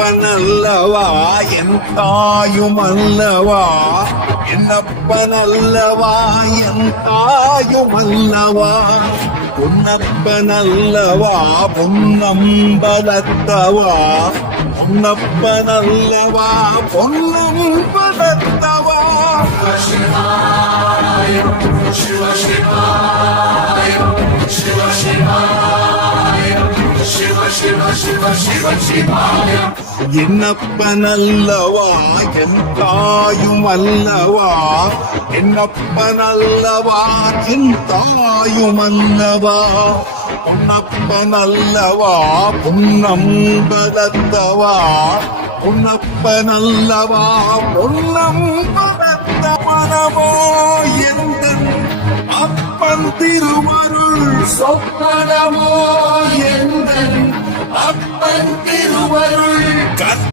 என்னப்பனல்லவா என் தாயுமல்லவா, என்னப்பனல்லவா என் தாயுமல்லவா, பொன்னப்பனல்லவா பொன்னம்பலத்தவா, பொன்னப்பனல்லவா பொன்னம்பலத்தவா. என்னப்பனல்லவா என் தாயுமல்லவா, என்னப்பனல்லவா என் தாயுமல்லவா, பொன்னப்பனல்லவா பொன்னம்பலத்தவா, பொன்னப்பனல்லவா பொன்னம்பலத்தவனமோ எந்தன் அப்பன் திருவருள் சொப்பனமோ என்